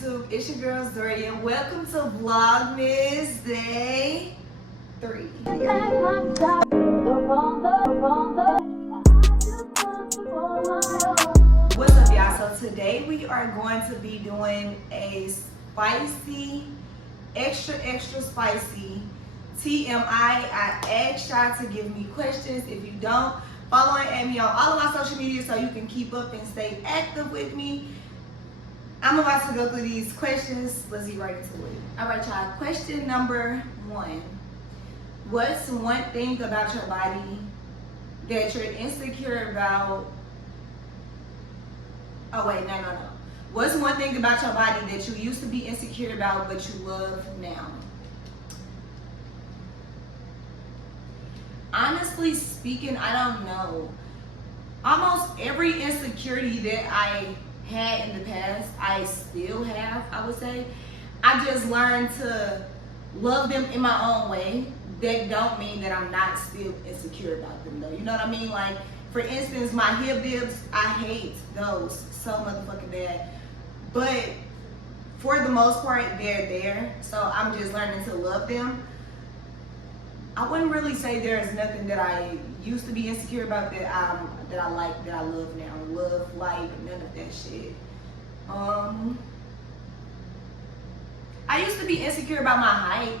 YouTube? It's your girl Zuri and welcome to Vlogmas Day 3. What's up, y'all? So today we are going to be doing a spicy, extra spicy TMI. I asked y'all to give me questions. If you don't, follow and add me on all of my social media so you can keep up and stay active with me. I'm about to go through these questions. Let's get right into it. All right, y'all. Question number 1. What's one thing about your body that you're insecure about? Oh, wait, no. What's one thing about your body that you used to be insecure about but you love now? Honestly speaking, I don't know. Almost every insecurity that I had in the past, I still have, I would say. I just learned to love them in my own way. That don't mean that I'm not still insecure about them though. You know what I mean? Like, for instance, my hip dips, I hate those so motherfucking bad. But for the most part, they're there. So I'm just learning to love them. I wouldn't really say there's nothing that I used to be insecure about that I like, that I love now. Love, like, none of that shit. I used to be insecure about my height.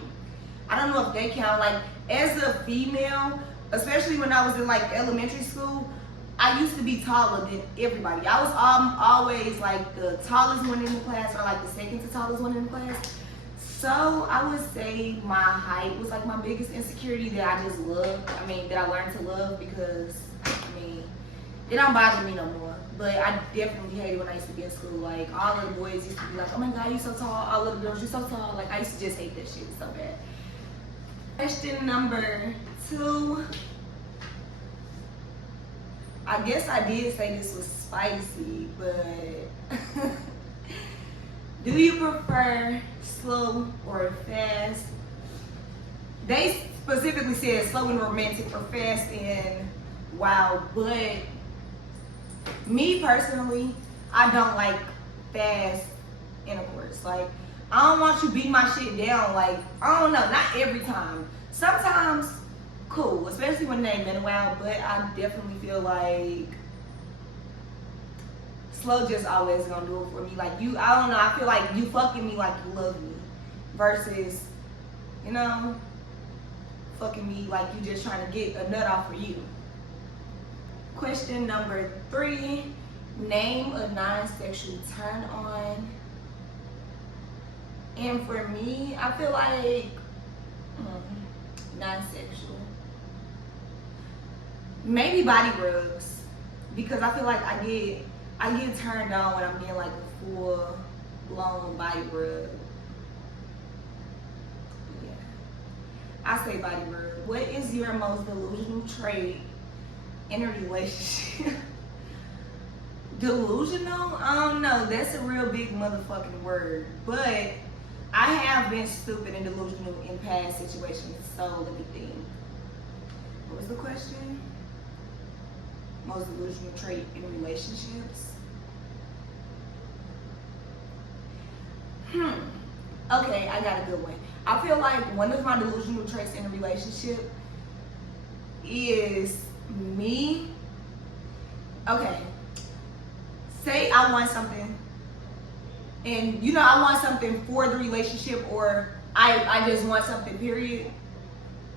I don't know if they count. Like, as a female, especially when I was in like elementary school, I used to be taller than everybody. I was always like the tallest one in the class, or like the second to tallest one in the class. So I would say my height was like my biggest insecurity that I just loved. I mean, that I learned to love, because I mean, it don't bother me no more. But I definitely hated when I used to be in school. Like, all of the boys used to be like, oh my God, you so tall. All of the girls, you so tall. Like, I used to just hate that shit so bad. Question number 2. I guess I did say this was spicy, but do you prefer slow or fast? They specifically said slow and romantic or fast and wild, but me personally, I don't like fast intercourse. Like, I don't want you beating my shit down. Like, I don't know, not every time. Sometimes, cool, especially when it ain't been a while, but I definitely feel like slow just always gonna do it for me. Like, you, I don't know, I feel like you fucking me like you love me versus, you know, fucking me like you just trying to get a nut off for you. Question number 3, name a non-sexual turn on. And for me, I feel like non-sexual, maybe body rubs, because I feel like I get turned on when I'm getting like a full blown body rub. Yeah, I say body rub. What is your most delusional trait in a relationship? Delusional? I don't know. That's a real big motherfucking word. But I have been stupid and delusional in past situations. So let me think. What was the question? Most delusional trait in relationships? Okay, I got a good one. I feel like one of my delusional traits in a relationship is me. Okay, say I want something, and you know, I want something for the relationship, or I just want something, period.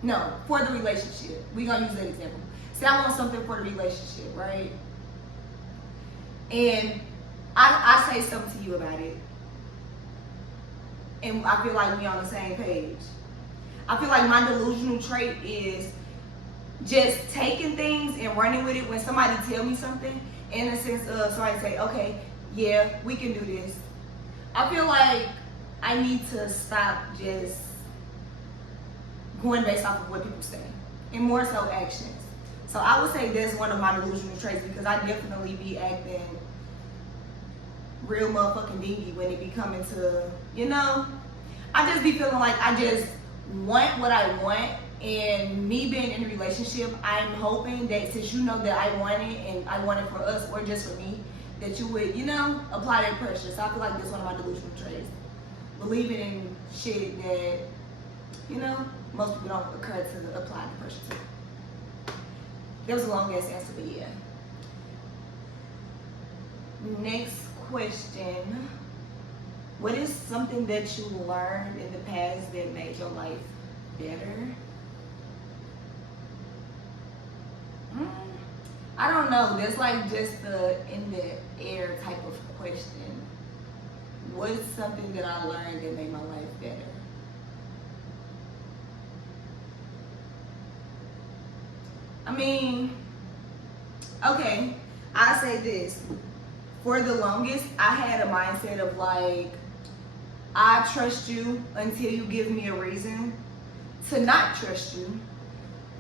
No, for the relationship. We're gonna use that example. Say I want something for the relationship, right? And I say something to you about it, and I feel like we on the same page. I feel like my delusional trait is just taking things and running with it when somebody tell me something, in a sense of somebody say, okay, yeah, we can do this. I feel like I need to stop just going based off of what people say, and more so actions. So I would say that's one of my delusional traits, because I definitely be acting real motherfucking dingy when it be coming to, you know, I just be feeling like I just want what I want, and me being in a relationship, I'm hoping that since you know that I want it and I want it for us or just for me, that you would, you know, apply that pressure. So I feel like that's one of my delusional traits. Believing in shit that, you know, most people don't occur to apply the pressure to. That was a long ass answer, but yeah. Next question. What is something that you learned in the past that made your life better? I don't know. That's like just a in the air type of question. What's something that I learned that made my life better? I mean, okay, I say this. For the longest, I had a mindset of like, I trust you until you give me a reason to not trust you.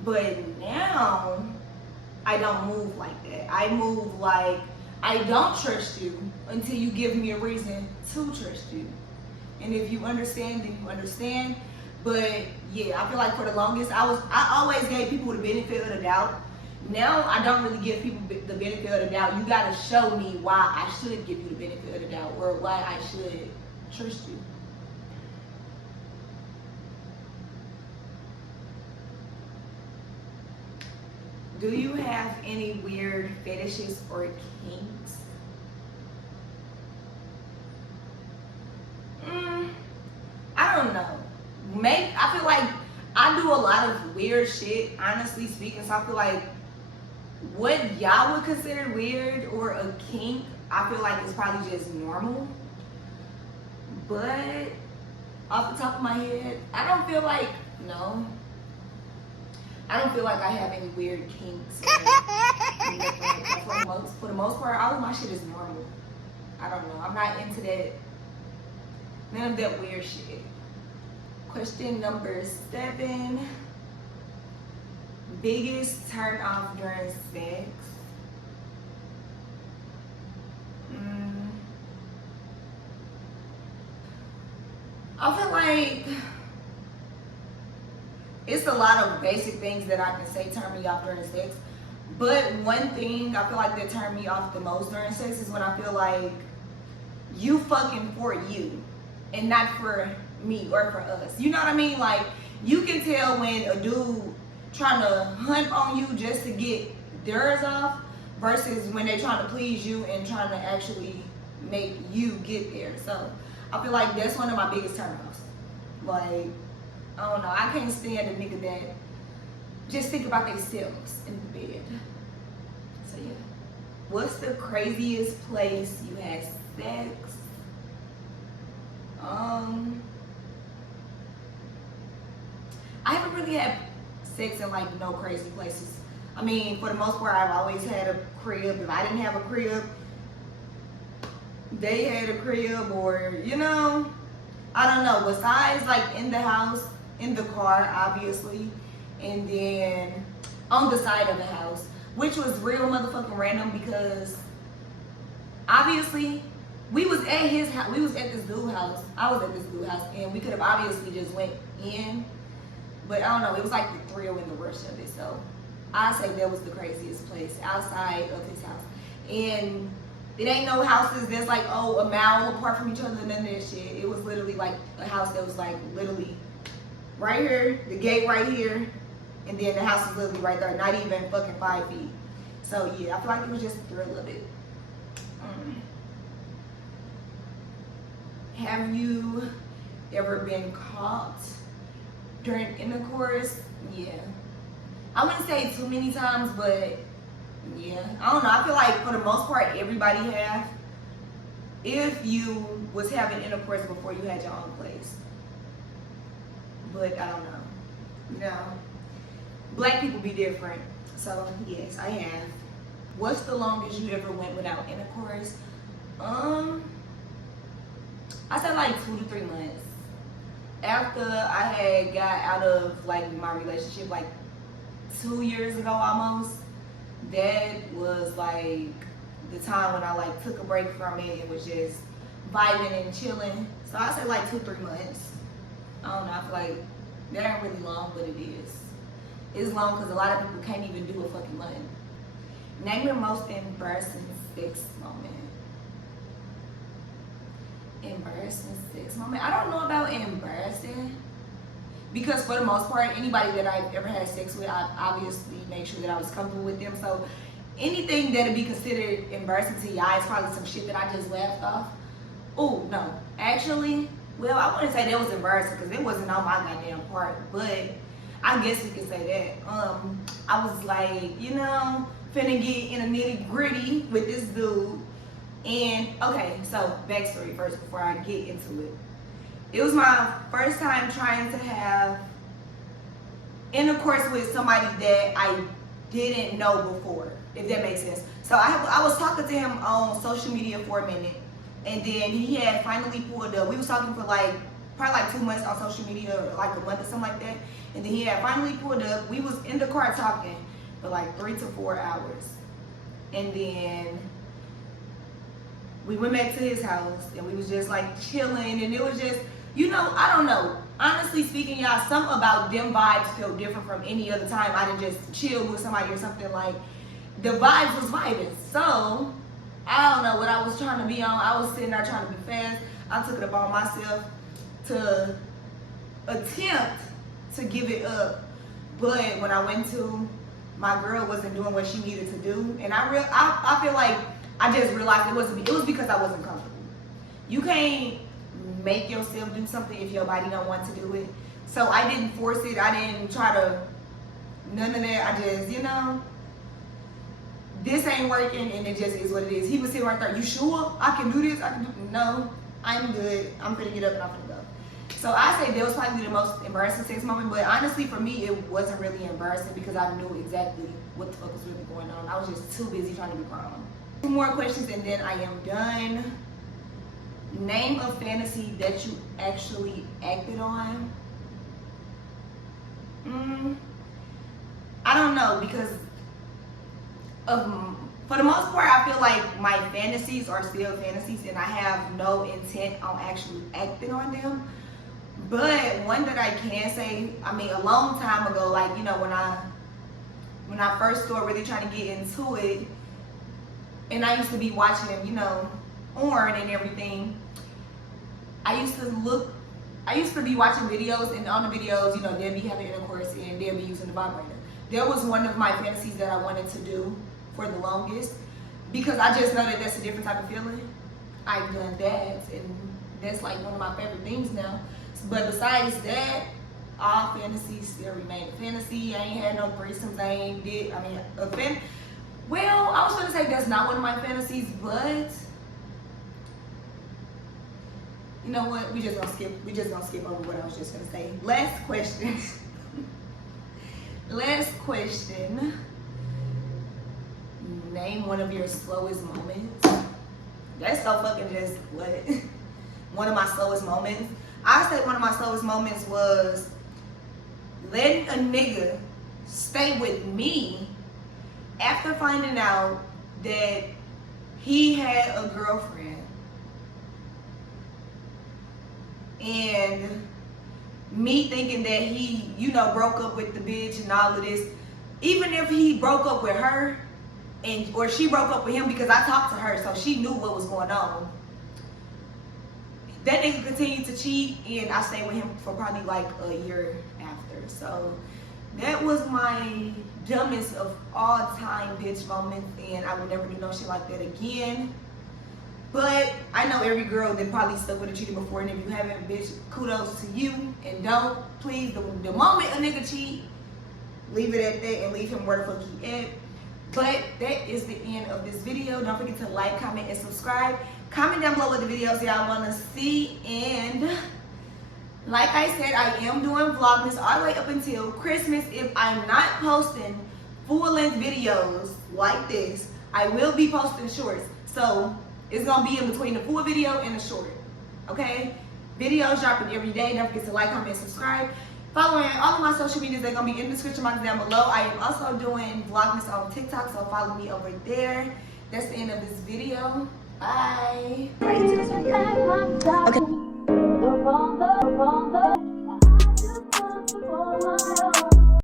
But now, I don't move like that. I move like, I don't trust you until you give me a reason to trust you. And if you understand, then you understand. But yeah, I feel like for the longest, I always gave people the benefit of the doubt. Now I don't really give people the benefit of the doubt. You gotta show me why I should give you the benefit of the doubt or why I should trust you. Do you have any weird fetishes or kinks? I don't know. I feel like I do a lot of weird shit, honestly speaking. So I feel like what y'all would consider weird or a kink, I feel like it's probably just normal. But off the top of my head, I don't feel like, no. I don't feel like I have any weird kinks. For the most part, all of my shit is normal. I don't know. I'm not into that. None of that weird shit. Question number 7. Biggest turn off during sex? I feel like it's a lot of basic things that I can say turn me off during sex. But one thing I feel like that turned me off the most during sex is when I feel like you fucking for you and not for me or for us. You know what I mean? Like, you can tell when a dude trying to hunt on you just to get theirs off versus when they trying to please you and trying to actually make you get there. So I feel like that's one of my biggest turn-offs. Like, I don't know, I can't stand a nigga that just think about themselves in the bed. So yeah. What's the craziest place you had sex? I haven't really had sex in like no crazy places. I mean, for the most part, I've always had a crib. If I didn't have a crib, they had a crib, or, you know, I don't know. Besides like in the house, in the car, obviously, and then on the side of the house, which was real motherfucking random because obviously we was at his house, we was at this dude's house, I was at this dude's house, and we could have obviously just went in, but I don't know, it was like the thrill and the rush of it. So I say that was the craziest place outside of his house. And it ain't no houses that's like, oh, a mile apart from each other, none of that shit. It was literally like a house that was like literally right here, the gate right here, and then the house is literally right there, not even fucking 5 feet. So yeah, I feel like it was just a thrill of it. Have you ever been caught during intercourse? Yeah. I wouldn't say too many times, but yeah. I don't know. I feel like for the most part, everybody have. If you was having intercourse before you had your own place. But I don't know. No. Black people be different. So yes, I have. What's the longest you ever went without intercourse? I said like 2 to 3 months. After I had got out of like my relationship like 2 years ago almost, that was like the time when I like took a break from it and was just vibing and chilling. So I said like 2-3 months. I don't know, I feel like that ain't really long, but it is. It's long because a lot of people can't even do a fucking month. Name your most embarrassing sex moment. Embarrassing sex moment. I don't know about embarrassing, because for the most part, anybody that I've ever had sex with, I obviously make sure that I was comfortable with them. So anything that'd be considered embarrassing to y'all is probably some shit that I just laughed off. Oh no, actually, well, I wouldn't say that was embarrassing because it wasn't on my goddamn part, but I guess we could say that. I was like, you know, finna get in a nitty gritty with this dude. And okay, so backstory first before I get into it. It was my first time trying to have intercourse with somebody that I didn't know before, if that makes sense. So I was talking to him on social media for a minute, and then he had finally pulled up. We was talking for like probably like 2 months on social media, or like a month or something like that. And then he had finally pulled up. We was in the car talking for like 3 to 4 hours. And then we went back to his house and we was just like chilling, and it was just, you know, I don't know. Honestly speaking, y'all, something about them vibes feel different from any other time I done just chilled with somebody or something. Like, the vibes was vibing. So, I don't know what I was trying to be on. I was sitting there trying to be fast. I took it upon myself to attempt to give it up. But when I went to, my girl wasn't doing what she needed to do. And I feel like I just realized it was because I wasn't comfortable. You can't make yourself do something if your body don't want to do it. So I didn't force it. I didn't try to, none of that. I just, you know, this ain't working, and it just is what it is. He was sitting right there, you sure I can do this? No, I'm good. I'm gonna get up and I'm gonna go. So I say that was probably the most embarrassing sex moment, but honestly for me, it wasn't really embarrassing because I knew exactly what the fuck was really going on. I was just too busy trying to be grown. 2 more questions and then I am done. Name a fantasy that you actually acted on. I don't know, because for the most part, I feel like my fantasies are still fantasies and I have no intent on actually acting on them. But one that I can say, I mean, a long time ago, like, you know, when I first started really trying to get into it, and I used to be watching, you know, porn and everything, I used to be watching videos, and on the videos, you know, they'll be having intercourse and they'll be using the vibrator. There was one of my fantasies that I wanted to do for the longest, because I just know that that's a different type of feeling. I've done that, and that's like one of my favorite things now. But besides that, all fantasies still remain a fantasy. I ain't had no threesomes. Well, I was gonna say that's not one of my fantasies, but you know what? We just gonna skip over what I was just gonna say. Last question. Last question. Name one of your slowest moments. That's so fucking just what? One of my slowest moments. I say one of my slowest moments was letting a nigga stay with me after finding out that he had a girlfriend. And me thinking that he, you know, broke up with the bitch and all of this. Even if he broke up with her, or she broke up with him, because I talked to her, so she knew what was going on. That nigga continued to cheat, and I stayed with him for probably like a year after. So that was my dumbest of all time bitch moment, and I would never do no shit like that again. But I know every girl that probably stuck with a cheater before, and if you haven't, bitch, kudos to you. And don't, please, the moment a nigga cheat, leave it at that and leave him where the fuck he at. But that is the end of this video. Don't forget to like, comment, and subscribe. Comment down below what the videos y'all want to see. And like I said, I am doing Vlogmas all the way up until Christmas. If I'm not posting full-length videos like this, I will be posting shorts. So it's going to be in between the full video and the short. Okay? Videos dropping every day. Don't forget to like, comment, and subscribe. Following all of my social medias, they're going to be in the description box down below. I am also doing Vlogmas on TikTok, so follow me over there. That's the end of this video. Bye. Right into this video. Okay.